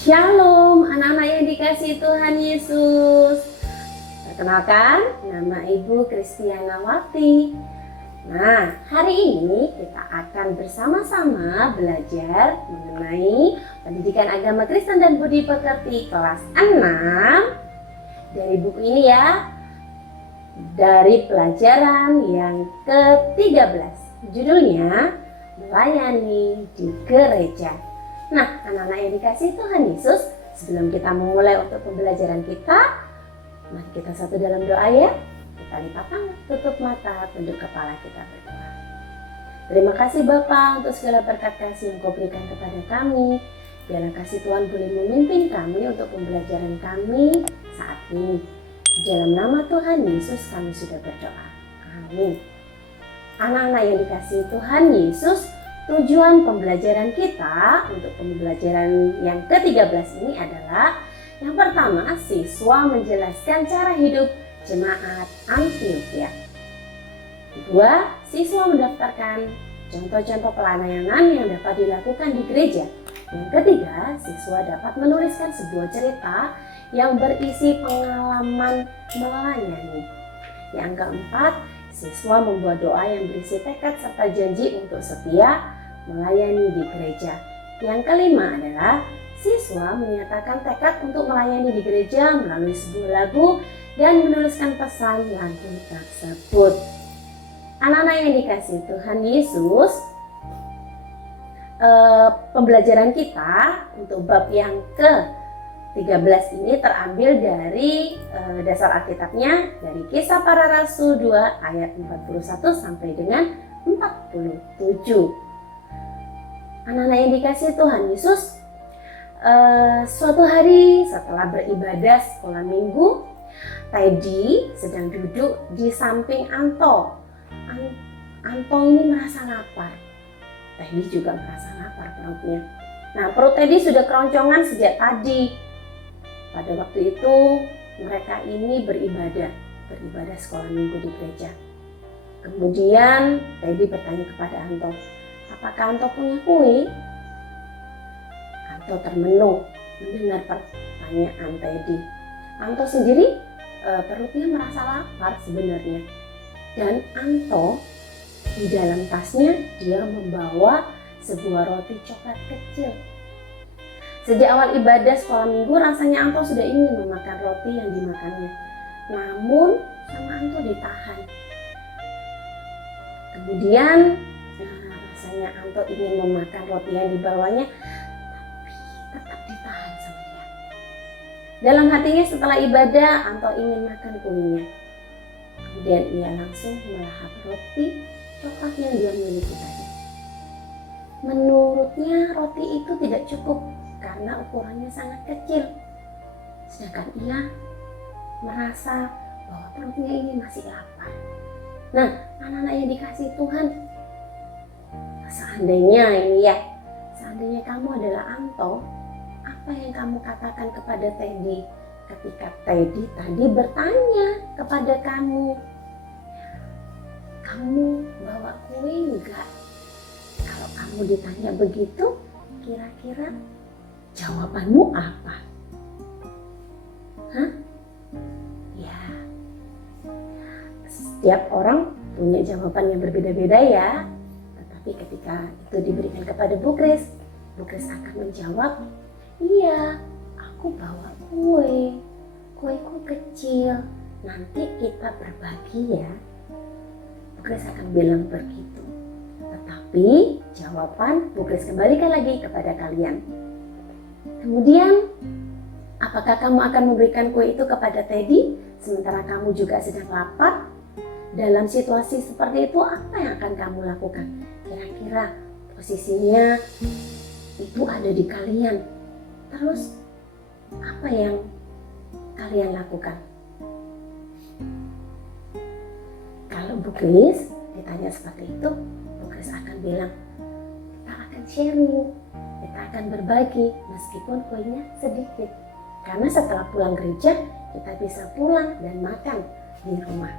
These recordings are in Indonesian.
Shalom anak-anak yang dikasihi Tuhan Yesus. Perkenalkan, nama Ibu Kristianawati. Nah, hari ini kita akan bersama-sama belajar mengenai pendidikan agama Kristen dan budi pekerti kelas 6 dari buku ini ya, dari pelajaran yang ke-13. Judulnya Melayani di Gereja. Nah, anak-anak yang dikasihi Tuhan Yesus, sebelum kita memulai untuk pembelajaran kita, mari kita satu dalam doa ya. Kita lipat tangan, tutup mata, tunduk kepala, kita berdoa. Terima kasih Bapa untuk segala berkat kasih yang Kau berikan kepada kami. Biarlah kasih Tuhan boleh memimpin kami untuk pembelajaran kami saat ini. Di dalam nama Tuhan Yesus kami sudah berdoa. Amin. Anak-anak yang dikasihi Tuhan Yesus, tujuan pembelajaran kita untuk pembelajaran yang ke-13 ini adalah yang pertama, siswa menjelaskan cara hidup jemaat Antiokhia. Kedua, siswa mendaftarkan contoh-contoh pelayanan yang dapat dilakukan di gereja. Yang ketiga, siswa dapat menuliskan sebuah cerita yang berisi pengalaman melayani. Yang keempat, siswa membuat doa yang berisi tekad serta janji untuk setia melayani di gereja. Yang kelima adalah siswa menyatakan tekad untuk melayani di gereja melalui sebuah lagu dan menuliskan pesan lagu tersebut. Anak-anak yang dikasihi Tuhan Yesus, pembelajaran kita untuk bab yang ke-13 ini terambil dari dasar Alkitabnya dari Kisah Para Rasul 2 ayat 41 sampai dengan 47. Anak-anak yang dikasihi Tuhan Yesus, suatu hari setelah beribadah sekolah minggu, Teddy sedang duduk di samping Anto. Anto ini merasa lapar. Teddy juga merasa lapar perutnya. Nah, perut Teddy sudah keroncongan sejak tadi. Pada waktu itu mereka ini beribadah sekolah minggu di gereja. Kemudian Teddy bertanya kepada Anto, apakah Anto punya kue? Anto termenung mendengar pertanyaan Teddy. Anto sendiri perutnya merasa lapar sebenarnya. Dan Anto di dalam tasnya dia membawa sebuah roti coklat kecil. Sejak awal ibadah sekolah minggu rasanya Anto sudah ingin memakan roti yang dimakannya. Namun sama Anto ditahan. Kemudian rasanya Anto ingin memakan roti yang dibawanya, tapi tetap ditahan sama dia. Dalam hatinya setelah ibadah, Anto ingin makan kuenya. Kemudian ia langsung melahap roti coklat yang dia miliki tadi. Menurutnya roti itu tidak cukup karena ukurannya sangat kecil. Sedangkan ia merasa bahwa perutnya ini masih lapar. Nah, anak-anak yang dikasihi Tuhan, seandainya kamu adalah Anto, apa yang kamu katakan kepada Teddy ketika Teddy tadi bertanya kepada kamu, kamu bawa kue enggak? Kalau kamu ditanya begitu, kira-kira jawabanmu apa? Ya, setiap orang punya jawaban yang berbeda-beda ya. Tapi ketika itu diberikan kepada Bu Kris akan menjawab, iya, aku bawa kueku kecil, nanti kita berbagi ya. Bu Kris akan bilang begitu. Tetapi jawaban Bu Kris kembalikan lagi kepada kalian. Kemudian, apakah kamu akan memberikan kue itu kepada Teddy sementara kamu juga sedang lapar? Dalam situasi seperti itu, apa yang akan kamu lakukan? Kira-kira posisinya itu ada di kalian. Terus apa yang kalian lakukan? Kalau Bu Kris ditanya seperti itu, Bu Kris akan bilang, kita akan sharing, kita akan berbagi meskipun kuenya sedikit. Karena setelah pulang gereja, kita bisa pulang dan makan di rumah.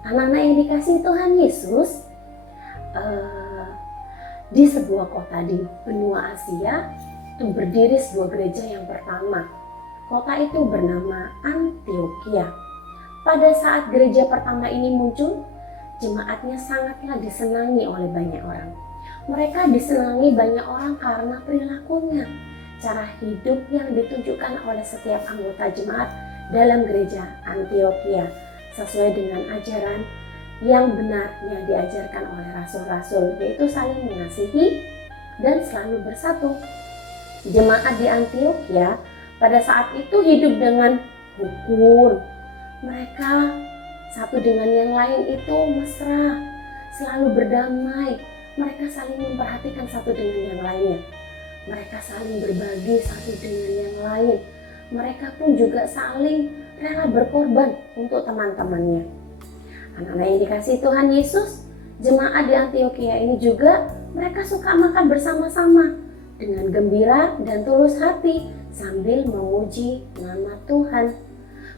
Anak-anak yang dikasihi Tuhan Yesus, di sebuah kota di benua Asia untuk berdiri sebuah gereja yang pertama. Kota itu bernama Antiokhia. Pada saat gereja pertama ini muncul, jemaatnya sangatlah disenangi oleh banyak orang. Mereka disenangi banyak orang karena perilakunya, cara hidup yang ditunjukkan oleh setiap anggota jemaat dalam gereja Antiokhia sesuai dengan ajaran yang benar yang diajarkan oleh rasul-rasul, yaitu saling mengasihi dan selalu bersatu. Jemaat di Antiokhia pada saat itu hidup dengan rukun. Mereka satu dengan yang lain itu mesra, selalu berdamai. Mereka saling memperhatikan satu dengan yang lainnya. Mereka saling berbagi satu dengan yang lain. Mereka pun juga saling rela berkorban untuk teman-temannya. Anak-anak yang dikasihi Tuhan Yesus, jemaat di Antiokhia ini juga mereka suka makan bersama-sama dengan gembira dan tulus hati sambil memuji nama Tuhan.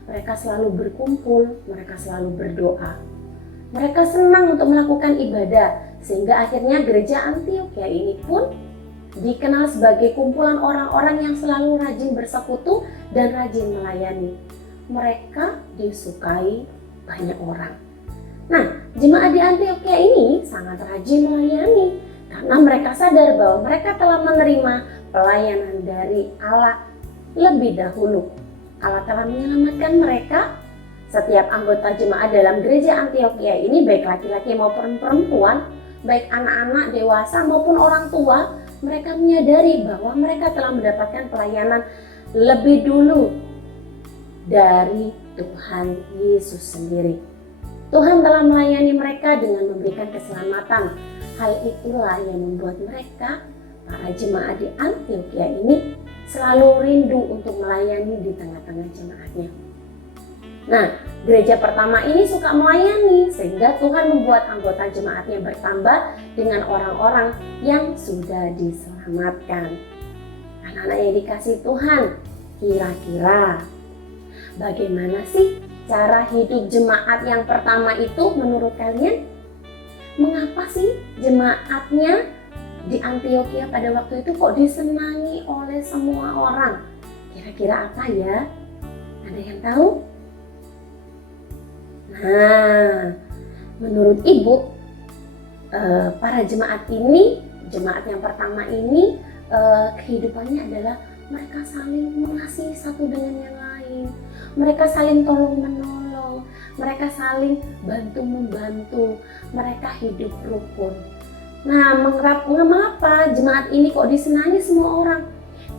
Mereka selalu berkumpul, mereka selalu berdoa. Mereka senang untuk melakukan ibadah, sehingga akhirnya gereja Antiokhia ini pun dikenal sebagai kumpulan orang-orang yang selalu rajin bersekutu dan rajin melayani. Mereka disukai banyak orang. Nah, jemaat di Antiokhia ini sangat rajin melayani karena mereka sadar bahwa mereka telah menerima pelayanan dari Allah lebih dahulu. Allah telah menyelamatkan mereka. Setiap anggota jemaat dalam gereja Antiokhia ini, baik laki-laki maupun perempuan, baik anak-anak, dewasa maupun orang tua, mereka menyadari bahwa mereka telah mendapatkan pelayanan lebih dulu dari Tuhan Yesus sendiri. Tuhan telah melayani mereka dengan memberikan keselamatan. Hal itulah yang membuat mereka, para jemaat di Antiokhia ini, selalu rindu untuk melayani di tengah-tengah jemaatnya. Nah, gereja pertama ini suka melayani sehingga Tuhan membuat anggota jemaatnya bertambah dengan orang-orang yang sudah diselamatkan. Anak-anak yang dikasihi Tuhan, kira-kira bagaimana sih cara hidup jemaat yang pertama itu menurut kalian? Mengapa sih jemaatnya di Antiokhia pada waktu itu kok disenangi oleh semua orang? Kira-kira apa ya? Ada yang tahu? Nah, menurut Ibu, para jemaat ini, jemaat yang pertama ini, kehidupannya adalah mereka saling mengasihi satu dengan yang lain. Mereka saling tolong-menolong, mereka saling bantu-membantu, mereka hidup rukun. Nah, mengapa jemaat ini kok disenangi semua orang?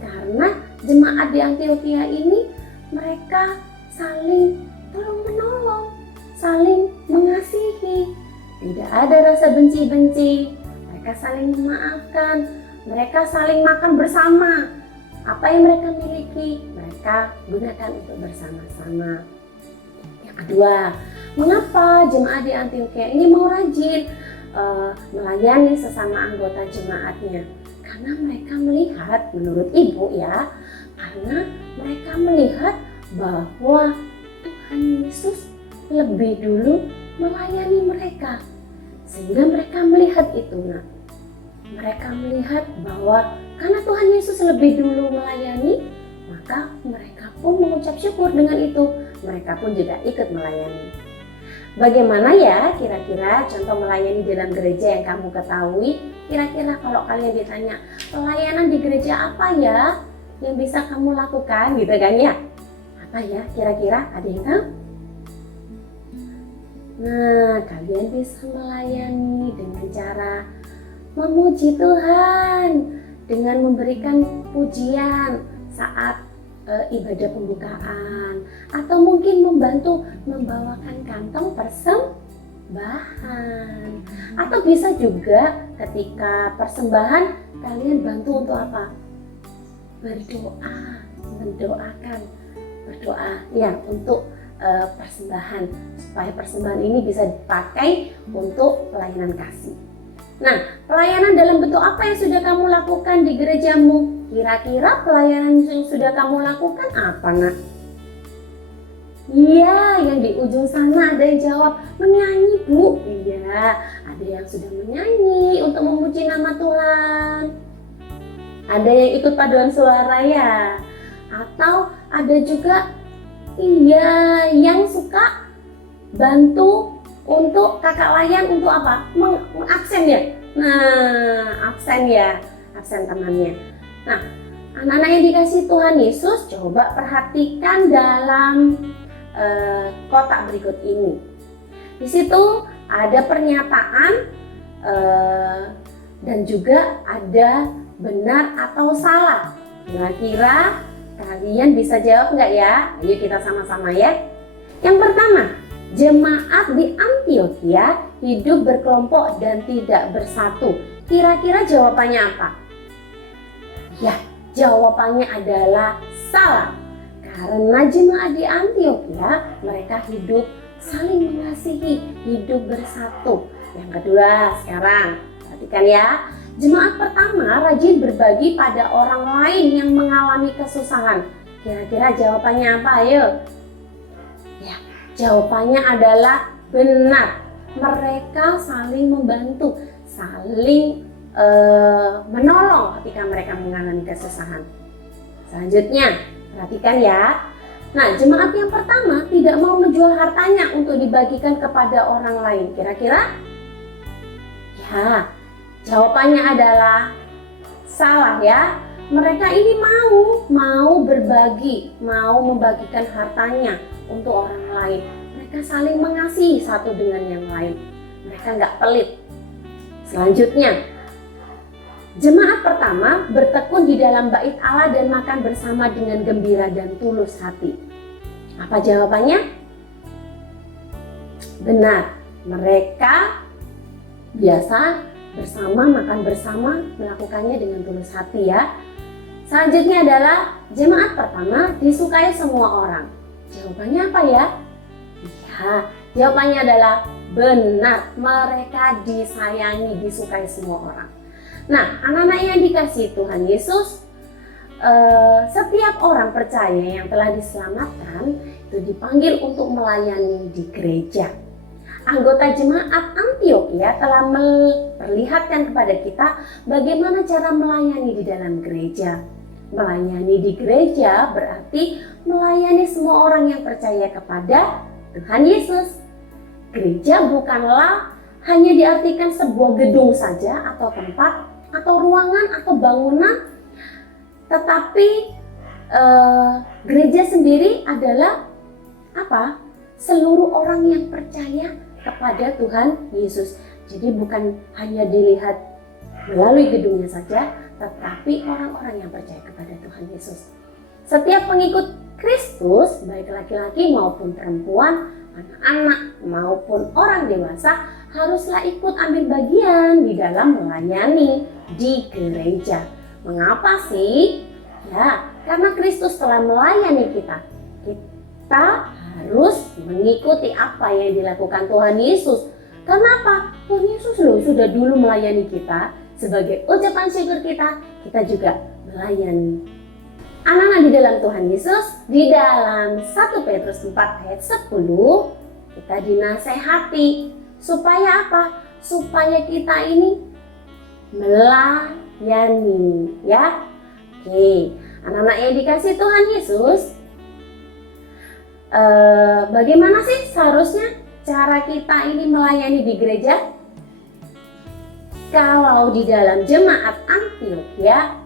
Karena jemaat di Antiokhia ini mereka saling tolong-menolong, saling mengasihi, tidak ada rasa benci-benci, mereka saling memaafkan, mereka saling makan bersama. Apa yang mereka miliki, mereka gunakan untuk bersama-sama. Yang kedua, mengapa jemaat di Antiokhia ini mau rajin melayani sesama anggota jemaatnya? Karena mereka melihat, menurut Ibu ya, karena mereka melihat bahwa Tuhan Yesus lebih dulu melayani mereka, sehingga mereka melihat itu. Nah, mereka melihat bahwa karena Tuhan Yesus lebih dulu melayani, maka mereka pun mengucap syukur dengan itu. Mereka pun juga ikut melayani. Bagaimana ya kira-kira contoh melayani dalam gereja yang kamu ketahui? Kira-kira kalau kalian ditanya pelayanan di gereja apa ya yang bisa kamu lakukan gitu kan ya? Apa ya kira-kira, ada yang tahu? Nah, kalian bisa melayani dengan cara memuji Tuhan, dengan memberikan pujian saat ibadah pembukaan, atau mungkin membantu membawakan kantong persembahan, atau bisa juga ketika persembahan kalian bantu untuk apa? Berdoa, mendoakan, berdoa ya untuk persembahan, supaya persembahan ini bisa dipakai untuk pelayanan kasih. Nah, pelayanan dalam bentuk apa yang sudah kamu lakukan di gerejamu? Kira-kira pelayanan yang sudah kamu lakukan apa, Nak? Iya, yang di ujung sana ada yang jawab, menyanyi, Bu. Iya, ada yang sudah menyanyi untuk memuji nama Tuhan. Ada yang ikut paduan suara ya. Atau ada juga yang suka bantu untuk kakak layan untuk apa? Mengabsen ya. Nah, absen ya, absen temannya. Nah, anak-anak yang dikasih Tuhan Yesus, coba perhatikan dalam kotak berikut ini. Di situ ada pernyataan dan juga ada benar atau salah. Kira-kira kalian bisa jawab nggak ya? Ayo kita sama-sama ya. Yang pertama, jemaat di Antiokhia hidup berkelompok dan tidak bersatu. Kira-kira jawabannya apa? Ya, jawabannya adalah salah. Karena jemaat di Antiokhia mereka hidup saling mengasihi, hidup bersatu. Yang kedua, sekarang perhatikan ya. Jemaat pertama rajin berbagi pada orang lain yang mengalami kesusahan. Kira-kira jawabannya apa? Ayo. Ya, jawabannya adalah benar. Mereka saling membantu, saling menolong ketika mereka mengalami kesusahan. Selanjutnya, perhatikan ya. Nah, jemaat yang pertama tidak mau menjual hartanya untuk dibagikan kepada orang lain. Kira-kira? Ya, jawabannya adalah salah ya. Mereka ini mau berbagi, mau membagikan hartanya untuk orang lain. Mereka saling mengasihi satu dengan yang lain. Mereka nggak pelit. Selanjutnya, jemaat pertama bertekun di dalam bait Allah dan makan bersama dengan gembira dan tulus hati. Apa jawabannya? Benar, mereka biasa bersama, makan bersama, melakukannya dengan tulus hati ya. Selanjutnya adalah jemaat pertama disukai semua orang. Jawabannya apa ya? Ya, jawabannya adalah benar, mereka disayangi, disukai semua orang. Nah, anak-anak yang dikasihi Tuhan Yesus, setiap orang percaya yang telah diselamatkan itu dipanggil untuk melayani di gereja. Anggota jemaat Antiokhia telah memperlihatkan kepada kita bagaimana cara melayani di dalam gereja. Melayani di gereja berarti melayani semua orang yang percaya kepada Tuhan Yesus. Gereja bukanlah hanya diartikan sebuah gedung saja atau tempat atau ruangan atau bangunan, tetapi gereja sendiri adalah apa? Seluruh orang yang percaya kepada Tuhan Yesus. Jadi bukan hanya dilihat melalui gedungnya saja, tetapi orang-orang yang percaya kepada Tuhan Yesus. Setiap pengikut Kristus, baik laki-laki maupun perempuan, anak-anak maupun orang dewasa, haruslah ikut ambil bagian di dalam melayani di gereja. Mengapa sih? Ya, karena Kristus telah melayani kita. Kita harus mengikuti apa yang dilakukan Tuhan Yesus. Kenapa? Tuhan Yesus sudah dulu melayani kita. Sebagai ucapan syukur kita juga melayani. Anak-anak di dalam Tuhan Yesus, di dalam 1 Petrus 4 ayat 10, kita dinasehati. Supaya apa? Supaya kita ini melayani, ya. Oke, anak-anak yang dikasih Tuhan Yesus, bagaimana sih seharusnya cara kita ini melayani di gereja? Kalau di dalam jemaat Antiokhia,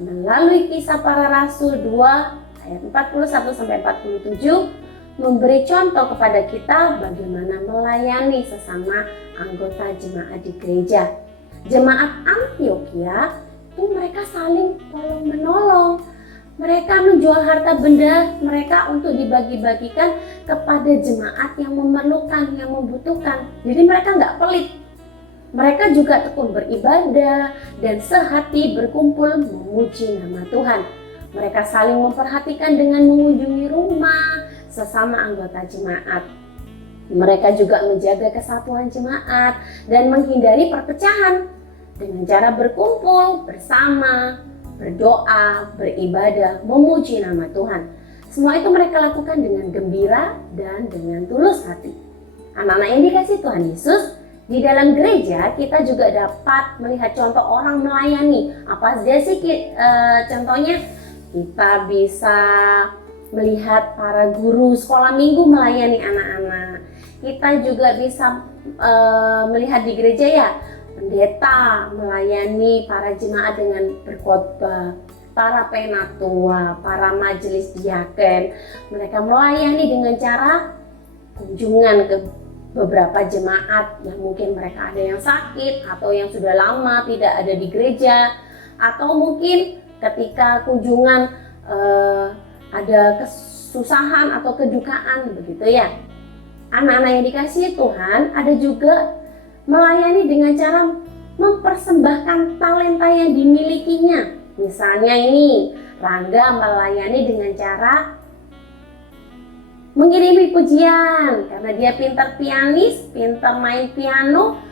melalui Kisah Para Rasul 2 ayat 41-47 memberi contoh kepada kita bagaimana melayani sesama anggota jemaat di gereja. Jemaat Antiokhia itu mereka saling tolong menolong. Mereka menjual harta benda mereka untuk dibagi-bagikan kepada jemaat yang memerlukan, yang membutuhkan. Jadi mereka nggak pelit. Mereka juga tekun beribadah dan sehati berkumpul memuji nama Tuhan. Mereka saling memperhatikan dengan mengunjungi rumah sesama anggota jemaat. Mereka juga menjaga kesatuan jemaat dan menghindari perpecahan dengan cara berkumpul bersama, berdoa, beribadah, memuji nama Tuhan. Semua itu mereka lakukan dengan gembira dan dengan tulus hati. Anak-anak yang dikasihi Tuhan Yesus, Di dalam gereja kita juga dapat melihat contoh orang melayani. Apa saja sih contohnya? Kita bisa melihat para guru sekolah minggu melayani anak-anak. Kita juga bisa melihat di gereja ya, pendeta melayani para jemaat dengan berkhotbah, para penatua, para majelis diaken, mereka melayani dengan cara kunjungan ke beberapa jemaat yang mungkin mereka ada yang sakit atau yang sudah lama tidak ada di gereja, atau mungkin ketika kunjungan ada kesusahan atau kedukaan begitu ya. Anak-anak yang dikasihi Tuhan ada juga melayani dengan cara mempersembahkan talenta yang dimilikinya. Misalnya ini, Rangga melayani dengan cara mengirimi pujian karena dia pintar pianis, pintar main piano.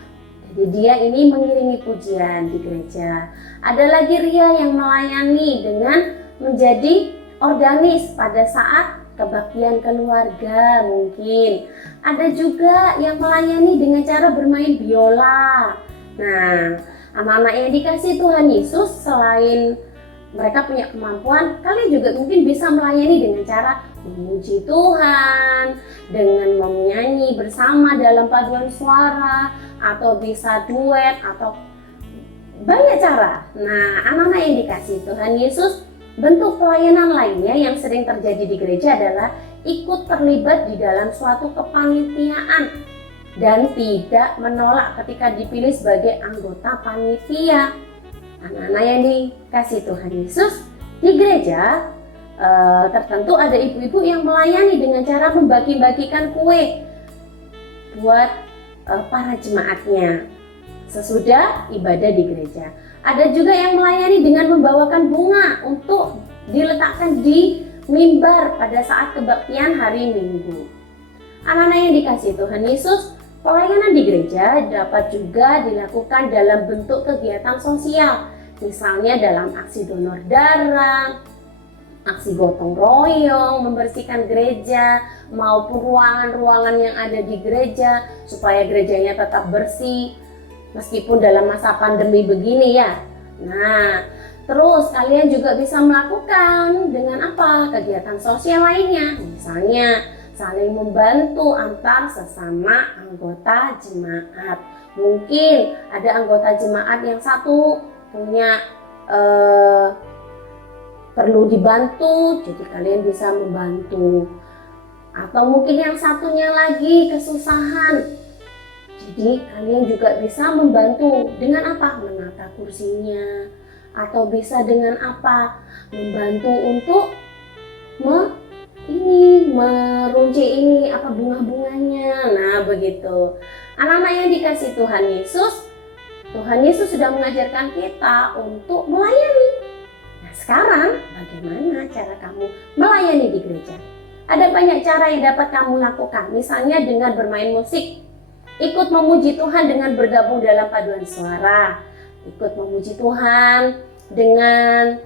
Jadi dia ini mengirimi pujian di gereja. Ada lagi Ria yang melayani dengan menjadi organis pada saat kebaktian keluarga mungkin. Ada juga yang melayani dengan cara bermain biola. Nah, anak-anak yang dikasih Tuhan Yesus, selain mereka punya kemampuan, kalian juga mungkin bisa melayani dengan cara memuji Tuhan, dengan menyanyi bersama dalam paduan suara, atau bisa duet, atau banyak cara. Nah, anak-anak yang dikasih Tuhan Yesus, bentuk pelayanan lainnya yang sering terjadi di gereja adalah ikut terlibat di dalam suatu kepanitiaan dan tidak menolak ketika dipilih sebagai anggota panitia. Anak-anak yang dikasih Tuhan Yesus, di gereja tertentu ada ibu-ibu yang melayani dengan cara membagi-bagikan kue buat para jemaatnya sesudah ibadah di gereja. Ada juga yang melayani dengan membawakan bunga untuk diletakkan di mimbar pada saat kebaktian hari Minggu. Anak-anak yang dikasih Tuhan Yesus, pelayanan di gereja dapat juga dilakukan dalam bentuk kegiatan sosial, misalnya dalam aksi donor darah, aksi gotong royong, membersihkan gereja, maupun ruangan-ruangan yang ada di gereja supaya gerejanya tetap bersih meskipun dalam masa pandemi begini ya. Nah, terus kalian juga bisa melakukan dengan apa? Kegiatan sosial lainnya, misalnya saling membantu antar sesama anggota jemaat. Mungkin ada anggota jemaat yang satu punya perlu dibantu, jadi kalian bisa membantu. Atau mungkin yang satunya lagi kesusahan, jadi kalian juga bisa membantu dengan apa? Menata kursinya, atau bisa dengan apa? Membantu untuk meruncing ini apa bunga-bunganya. Nah, begitu. Anak-anak yang dikasih Tuhan Yesus sudah mengajarkan kita untuk melayani. Nah, sekarang bagaimana cara kamu melayani di gereja? Ada banyak cara yang dapat kamu lakukan, misalnya dengan bermain musik, ikut memuji Tuhan dengan bergabung dalam paduan suara, ikut memuji Tuhan dengan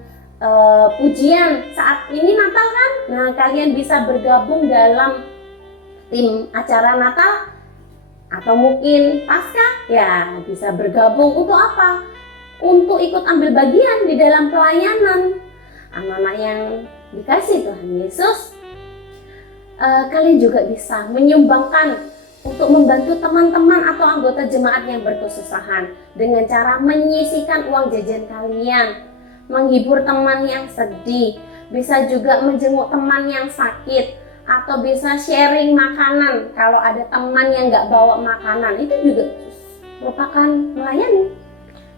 pujian. Saat ini Natal kan? Nah, kalian bisa bergabung dalam tim acara Natal atau mungkin Paskah. Ya, bisa bergabung untuk apa? Untuk ikut ambil bagian di dalam pelayanan. Anak-anak yang dikasih Tuhan Yesus, kalian juga bisa menyumbangkan untuk membantu teman-teman atau anggota jemaat yang berkesusahan dengan cara menyisihkan uang jajan kalian, menghibur teman yang sedih, bisa juga menjenguk teman yang sakit, atau bisa sharing makanan. Kalau ada teman yang nggak bawa makanan, itu juga merupakan melayani.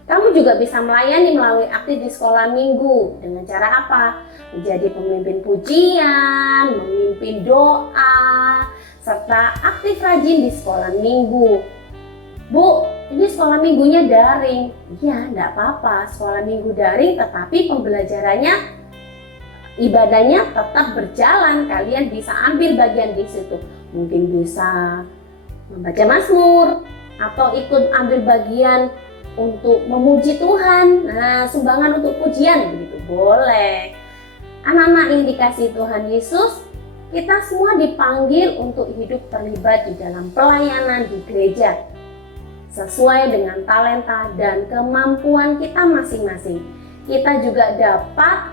Kamu juga bisa melayani melalui aktif di sekolah minggu dengan cara apa? Menjadi pemimpin pujian, memimpin doa, serta aktif rajin di sekolah minggu. Bu, ini sekolah minggunya daring. Ya, enggak apa-apa, sekolah minggu daring, tetapi pembelajarannya, ibadahnya tetap berjalan. Kalian bisa ambil bagian di situ. Mungkin bisa membaca mazmur, atau ikut ambil bagian untuk memuji Tuhan. Nah, sumbangan untuk pujian, begitu boleh. Anak-anak yang dikasih Tuhan Yesus, kita semua dipanggil untuk hidup terlibat di dalam pelayanan di gereja. sesuai dengan talenta dan kemampuan kita masing-masing. Kita juga dapat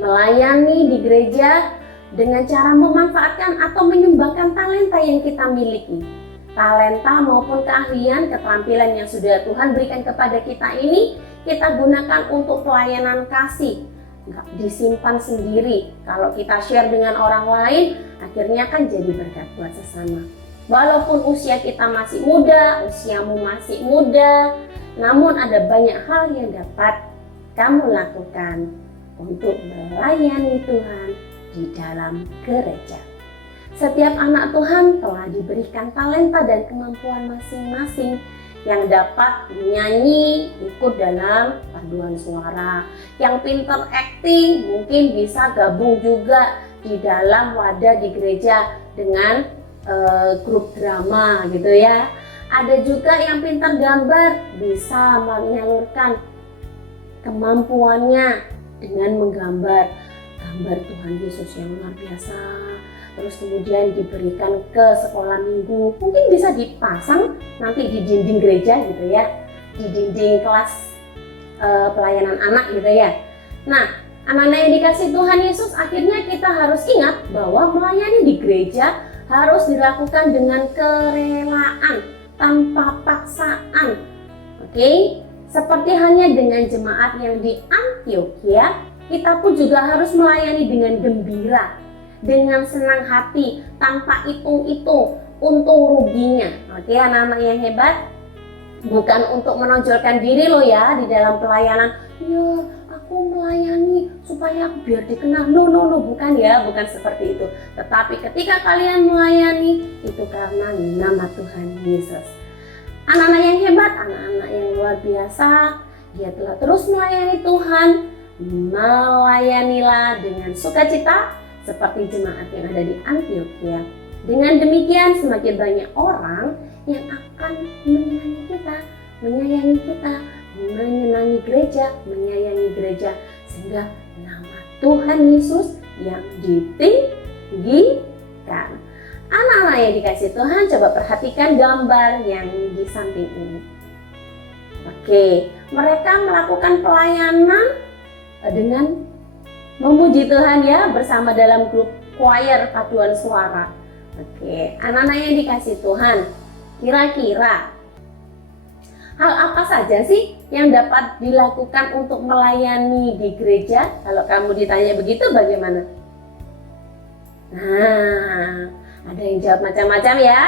melayani di gereja dengan cara memanfaatkan atau menyumbangkan talenta yang kita miliki. Talenta maupun keahlian, keterampilan yang sudah Tuhan berikan kepada kita ini kita gunakan untuk pelayanan kasih. Nggak disimpan sendiri. Kalau kita share dengan orang lain, akhirnya kan jadi berkat buat sesama. Walaupun usia kita masih muda, usiamu masih muda, namun ada banyak hal yang dapat kamu lakukan untuk melayani Tuhan di dalam gereja. Setiap anak Tuhan telah diberikan talenta dan kemampuan masing-masing yang dapat menyanyi, ikut dalam paduan suara. Yang pintar acting mungkin bisa gabung juga di dalam wadah di gereja dengan grup drama gitu ya. Ada juga yang pintar gambar, bisa menyalurkan kemampuannya dengan menggambar Tuhan Yesus yang luar biasa. Terus kemudian diberikan ke sekolah minggu, mungkin bisa dipasang nanti di dinding gereja gitu ya, di dinding kelas pelayanan anak gitu ya. Nah, anak-anak yang dikasih Tuhan Yesus, akhirnya kita harus ingat bahwa melayani di gereja harus dilakukan dengan kerelaan, tanpa paksaan. Oke? Seperti hanya dengan jemaat yang di Antiokhia, kita pun juga harus melayani dengan gembira, dengan senang hati, tanpa hitung-hitung untung ruginya. Oke, anak-anak yang hebat, bukan untuk menonjolkan diri lo ya di dalam pelayanan. Ya, aku melayani supaya aku biar dikenal. No, bukan ya, bukan seperti itu. Tetapi ketika kalian melayani, itu karena nama Tuhan Yesus. Anak-anak yang hebat, anak-anak yang luar biasa, dia telah terus melayani Tuhan. Melayanilah dengan sukacita seperti jemaat yang ada di Antiokhia. Dengan demikian semakin banyak orang yang akan menyenangi kita, menyayangi kita, menyayangi gereja, sehingga nama Tuhan Yesus yang ditinggikan. Anak-anak yang dikasih Tuhan, coba perhatikan gambar yang di samping ini. Oke, mereka melakukan pelayanan dengan memuji Tuhan ya, bersama dalam grup choir paduan suara. Oke, anak-anak yang dikasih Tuhan, kira-kira hal apa saja sih yang dapat dilakukan untuk melayani di gereja? Kalau kamu ditanya begitu, bagaimana? Nah, ada yang jawab macam-macam ya.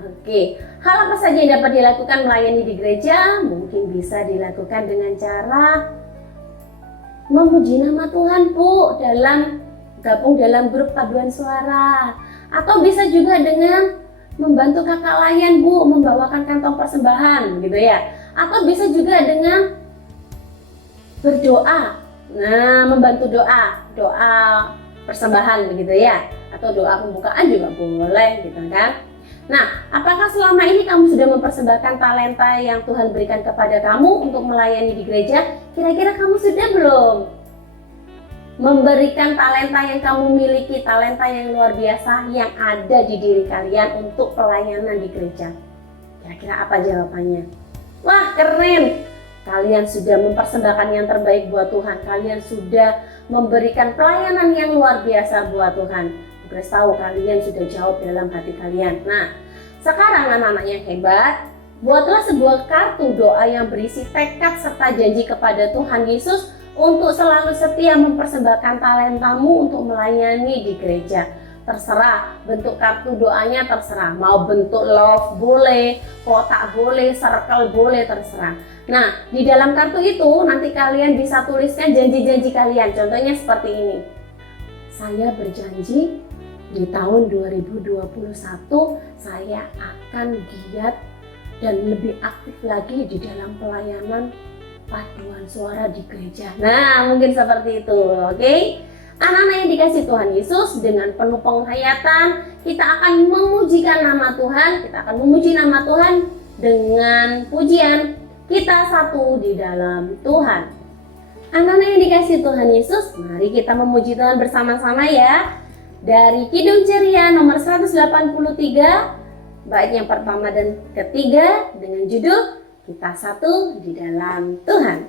Oke, hal apa saja yang dapat dilakukan melayani di gereja? Mungkin bisa dilakukan dengan cara memuji nama Tuhan, Bu, gabung dalam grup paduan suara. Atau bisa juga dengan membantu kakak layan, Bu, membawakan kantong persembahan gitu ya. Atau bisa juga dengan berdoa. Nah, membantu doa persembahan begitu ya. Atau doa pembukaan juga boleh gitu kan. Nah, apakah selama ini kamu sudah mempersembahkan talenta yang Tuhan berikan kepada kamu untuk melayani di gereja? Kira-kira kamu sudah belum memberikan talenta yang kamu miliki, talenta yang luar biasa yang ada di diri kalian untuk pelayanan di gereja? Kira-kira apa jawabannya? Wah, keren! Kalian sudah mempersembahkan yang terbaik buat Tuhan. Kalian sudah memberikan pelayanan yang luar biasa buat Tuhan. Grace tahu kalian sudah jawab dalam hati kalian. Nah, sekarang anak-anak yang hebat, buatlah sebuah kartu doa yang berisi tekad serta janji kepada Tuhan Yesus untuk selalu setia mempersembahkan talentamu untuk melayani di gereja. Terserah, bentuk kartu doanya terserah. Mau bentuk love boleh, kotak boleh, circle boleh, terserah. Nah, di dalam kartu itu nanti kalian bisa tuliskan janji-janji kalian. Contohnya seperti ini. Saya berjanji di tahun 2021 saya akan giat dan lebih aktif lagi di dalam pelayanan paduan suara di gereja. Nah, mungkin seperti itu, oke? Anak-anak yang dikasih Tuhan Yesus, dengan penuh penghayatan kita akan memujikan nama Tuhan, kita akan memuji nama Tuhan dengan pujian kita satu di dalam Tuhan. Anak-anak yang dikasih Tuhan Yesus, mari kita memuji Tuhan bersama-sama ya. Dari Kidung Ceria nomor 183, bait yang pertama dan ketiga dengan judul Kita Satu di Dalam Tuhan.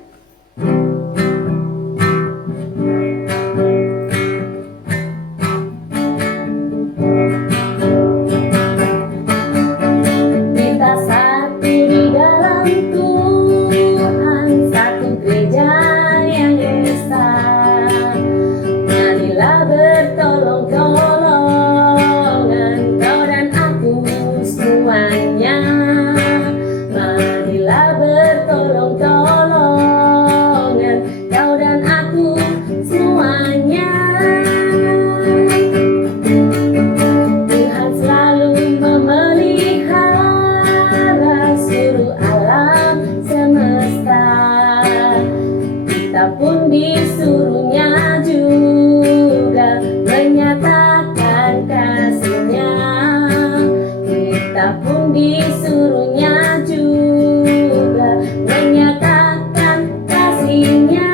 Kita satu di dalam Tuhan, satu gereja yang besar. Marilah bertolong-tolongan kau dan aku semuanya. Marilah bertolong-tolongan kau dan aku semuanya. Tuhan selalu memelihara seluruh alam semesta. Kita pun disuruhnya juga menyatakan kasih-Nya. Kita pun disuruhnya juga menyatakan kasih-Nya.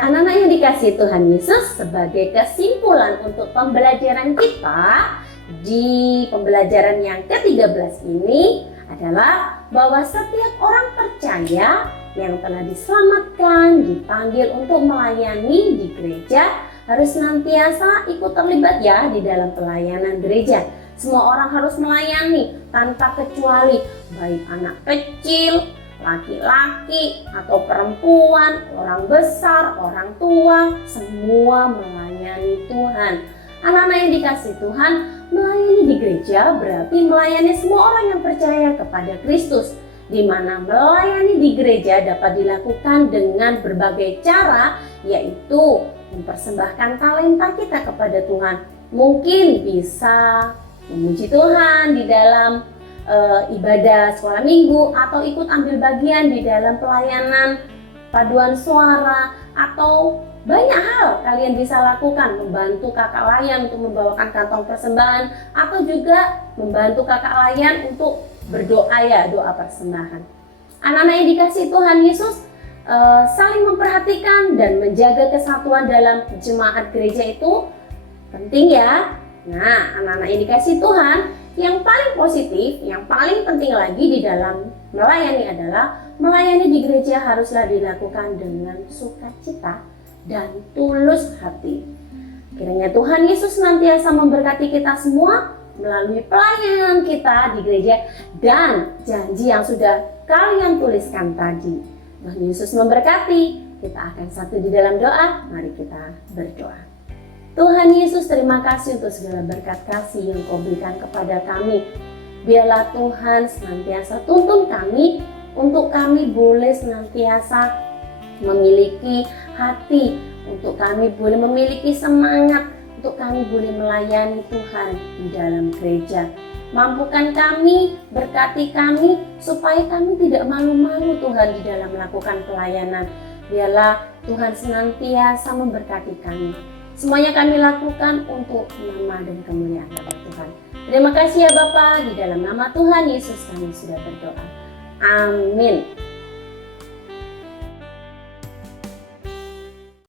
Anak-anak yang dikasihi Tuhan Yesus, sebagai kesimpulan untuk pembelajaran kita di pembelajaran yang ke-13 ini adalah bahwa setiap orang percaya yang telah diselamatkan, dipanggil untuk melayani di gereja harus senantiasa ikut terlibat ya di dalam pelayanan gereja. Semua orang harus melayani tanpa kecuali, baik anak kecil, laki-laki atau perempuan, orang besar, orang tua, semua melayani Tuhan. Anak-anak yang dikasihi Tuhan, melayani di gereja berarti melayani semua orang yang percaya kepada Kristus, di mana melayani di gereja dapat dilakukan dengan berbagai cara, yaitu mempersembahkan talenta kita kepada Tuhan. Mungkin bisa memuji Tuhan di dalam ibadah sekolah minggu, atau ikut ambil bagian di dalam pelayanan paduan suara, atau banyak hal kalian bisa lakukan, membantu kakak layan untuk membawakan kantong persembahan, atau juga membantu kakak layan untuk berdoa ya, doa persembahan. Anak-anak yang dikasihi Tuhan Yesus, saling memperhatikan dan menjaga kesatuan dalam jemaat gereja itu penting ya. Nah, anak-anak yang dikasihi Tuhan, yang paling positif, yang paling penting lagi di dalam melayani adalah melayani di gereja haruslah dilakukan dengan sukacita dan tulus hati. Kiranya Tuhan Yesus senantiasa memberkati kita semua melalui pelayanan kita di gereja dan janji yang sudah kalian tuliskan tadi. Tuhan Yesus memberkati. Kita akan satu di dalam doa. Mari kita berdoa. Tuhan Yesus, terima kasih untuk segala berkat kasih yang Kau berikan kepada kami. Biarlah Tuhan senantiasa tuntun kami untuk kami boleh senantiasa memiliki hati, untuk kami boleh memiliki semangat, untuk kami boleh melayani Tuhan di dalam gereja. Mampukan kami, berkati kami, supaya kami tidak malu-malu Tuhan di dalam melakukan pelayanan. Biarlah Tuhan senantiasa memberkati kami. Semuanya kami lakukan untuk nama dan kemuliaan nama Tuhan. Terima kasih ya Bapa, di dalam nama Tuhan Yesus kami sudah berdoa. Amin.